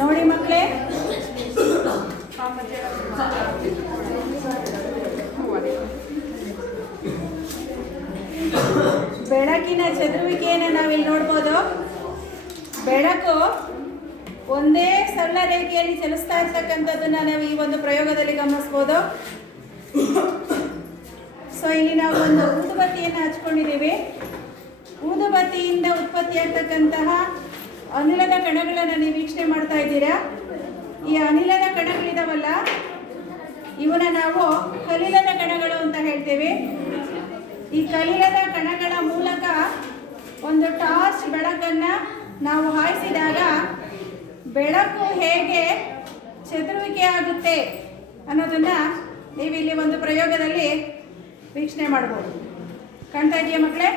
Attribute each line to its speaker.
Speaker 1: ನೋಡಿ ಮಕ್ಕಳೇ. ಬೆಳಕಿನ ಚದುರುವಿಕೆಯನ್ನು ನಾವಿಲ್ಲಿ ನೋಡ್ಬೋದು. ಬೆಳಕು ಒಂದೇ ಸರಳ ರೇಖೆಯಲ್ಲಿ ಚಲಿಸ್ತಾ ಇರ್ತಕ್ಕಂಥದ್ದನ್ನ ನಾವು ಈ ಒಂದು ಪ್ರಯೋಗದಲ್ಲಿ ಗಮನಿಸ್ಬೋದು. ಸೊ ಇಲ್ಲಿ ನಾವು ಒಂದು ಊದುಬತ್ತಿಯನ್ನು ಹಚ್ಕೊಂಡಿದ್ದೀವಿ. ಊದುಬತ್ತಿಯಿಂದ ಉತ್ಪತ್ತಿಯಾಗ್ತಕ್ಕಂತಹ ಅನಿಲದ ಕಣಗಳನ್ನು ನೀವು ವೀಕ್ಷಣೆ ಮಾಡ್ತಾ ಇದ್ದೀರಾ? ಈ ಅನಿಲದ ಕಣಗಳಿದಾವಲ್ಲ, ಇವನ್ನ ನಾವು ಕಲಿಲದ ಕಣಗಳು ಅಂತ ಹೇಳ್ತೇವೆ. ಈ ಕಲಿಲದ ಕಣಗಳ ಮೂಲಕ ಒಂದು ಟಾರ್ಚ್ ಬೆಳಕನ್ನ ನಾವು ಹಾಯಿಸಿದಾಗ ಬೆಳಕು ಹೇಗೆ ಚದುರುವಿಕೆ ಆಗುತ್ತೆ ಅನ್ನೋದನ್ನ ನೀವು ಇಲ್ಲಿ ಒಂದು ಪ್ರಯೋಗದಲ್ಲಿ ವೀಕ್ಷಣೆ ಮಾಡ್ಬೋದು. ಕಾಣ್ತಾ ಇದೆಯಾ ಮಕ್ಕಳೇ?